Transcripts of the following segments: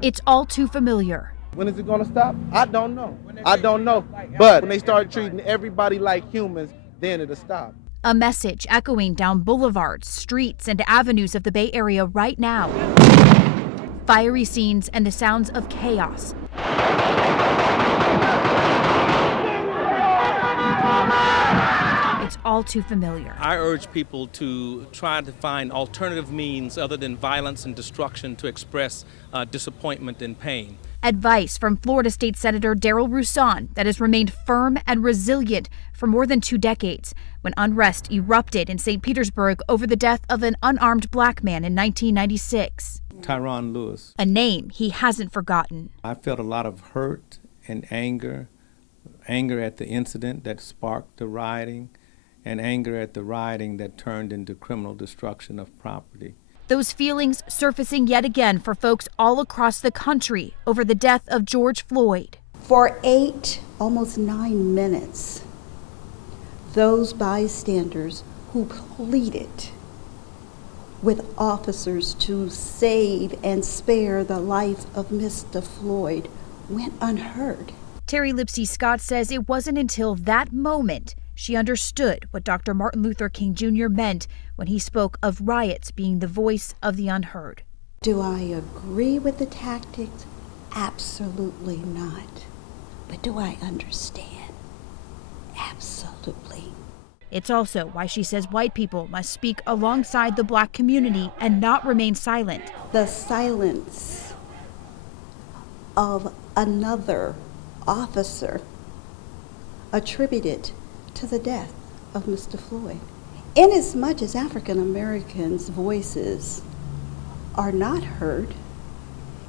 It's all too familiar. When is it going to stop? I don't know. But when they start treating everybody like humans, then it'll stop. A message echoing down boulevards, streets, and avenues of the Bay Area right now. Fiery scenes and the sounds of chaos. It's all too familiar. I urge people to try to find alternative means other than violence and destruction to express disappointment and pain. Advice from Florida State Senator Darrell Roussan that has remained firm and resilient for more than 2 decades when unrest erupted in St. Petersburg over the death of an unarmed black man in 1996. Tyron Lewis. A name he hasn't forgotten. I felt a lot of hurt and anger at the incident that sparked the rioting, and anger at the rioting that turned into criminal destruction of property. Those feelings surfacing yet again for folks all across the country over the death of George Floyd. For 8, almost 9 minutes, those bystanders who pleaded with officers to save and spare the life of Mr. Floyd went unheard. Terry Lipsey Scott says it wasn't until that moment she understood what Dr. Martin Luther King Jr. meant when he spoke of riots being the voice of the unheard. Do I agree with the tactics? Absolutely not. But do I understand? Absolutely. It's also why she says white people must speak alongside the black community and not remain silent. The silence of another officer attributed to the death of Mr. Floyd. Inasmuch as African Americans' voices are not heard,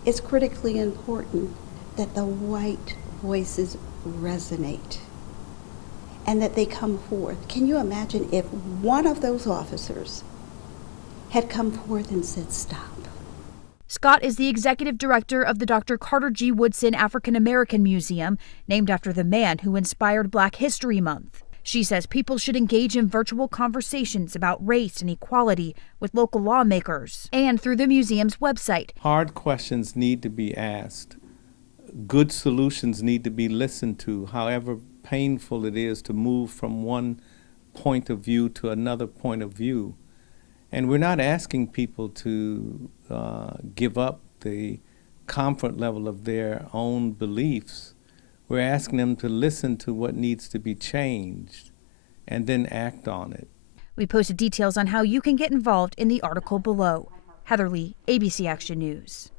it's critically important that the white voices resonate and that they come forth. Can you imagine if one of those officers had come forth and said, stop? Scott is the executive director of the Dr. Carter G. Woodson African American Museum, named after the man who inspired Black History Month. She says people should engage in virtual conversations about race and equality with local lawmakers and through the museum's website. Hard questions need to be asked. Good solutions need to be listened to, however painful it is to move from one point of view to another point of view. And we're not asking people to give up the comfort level of their own beliefs. We're asking them to listen to what needs to be changed and then act on it. We posted details on how you can get involved in the article below. Heather Lee, ABC Action News.